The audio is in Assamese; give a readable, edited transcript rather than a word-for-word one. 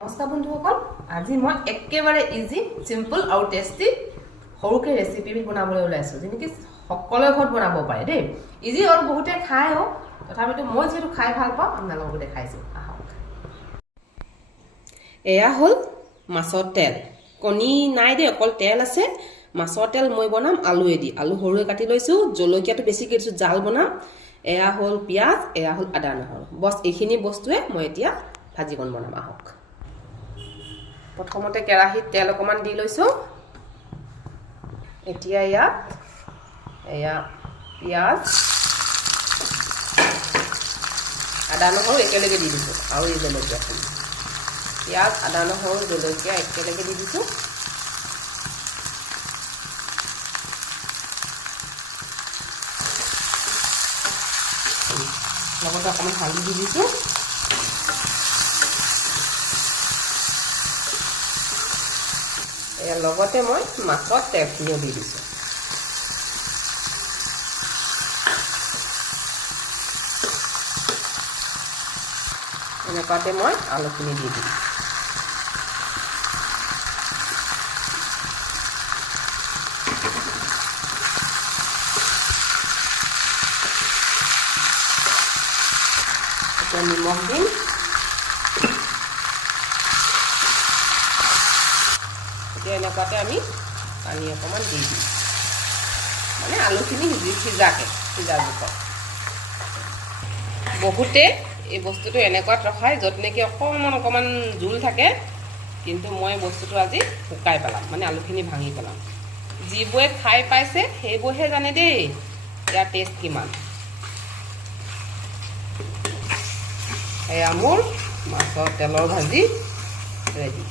নমস্কাৰ বন্ধুসকল, আজি মই একেবাৰে ইজি সিম্পল আৰু টেষ্টি সৰুকে ৰেচিপি বনাবলৈ ওলাইছো যেনেকি সকলোৱে ঘৰত বনাব পাৰে দেই। ইজি আৰু বহুতে খায়ও, তথাপিতো মই যেটো খাই ভাল পাওঁ আপোনালোকক দেখাইছো। আহক, এয়া হল মাছৰ তেল। কণী নাই দে, অকল তেল আছে। মাছৰ তেল মই বনাম আলুৱেদি। আলু সৰুৱে কাটি লৈছো, জলকীয়াটো বেছিকৈ দিছো, জাল বনাম। এয়া হল পিঁয়াজ, এয়া হল আদা নহৰু। বস এইখিনি বস্তুৱে মই এতিয়া ভাজিকণ বনাম। আহক, প্ৰথমতে কেৰাহীত তেল অকমান দি লৈছো। এতিয়া এয়া পিঁয়াজ আদা নহৰু একেলগে দি দিছো আৰু এই জলকীয়া। পিঁয়াজ আদা নহৰু জলকীয়া একেলগে দি দিছো। লগতে অকমান হালধি দি দিছো। লগতে মই মাছৰ তেলখিনিও দি দিছো। এনেকুৱাতে মই আলুখিনি দি দিম। এতিয়া নিমখ দিম। এনেকুৱাতে আমি পানী অকণমান দি দিম, মানে আলুখিনি সিজাকে সিজাৰ জোখত। বহুতে এই বস্তুটো এনেকুৱাত ৰখায় য'ত নেকি অকণমান জোল থাকে, কিন্তু মই বস্তুটো আজি শুকাই পেলাম, মানে আলুখিনি ভাঙি পেলাম। যিবোৰে খাই পাইছে সেইবোৰহে জানে দেই ইয়াৰ টেষ্ট কিমান। এয়া মোৰ মাছৰ তেলৰ ভাজি ৰেডি।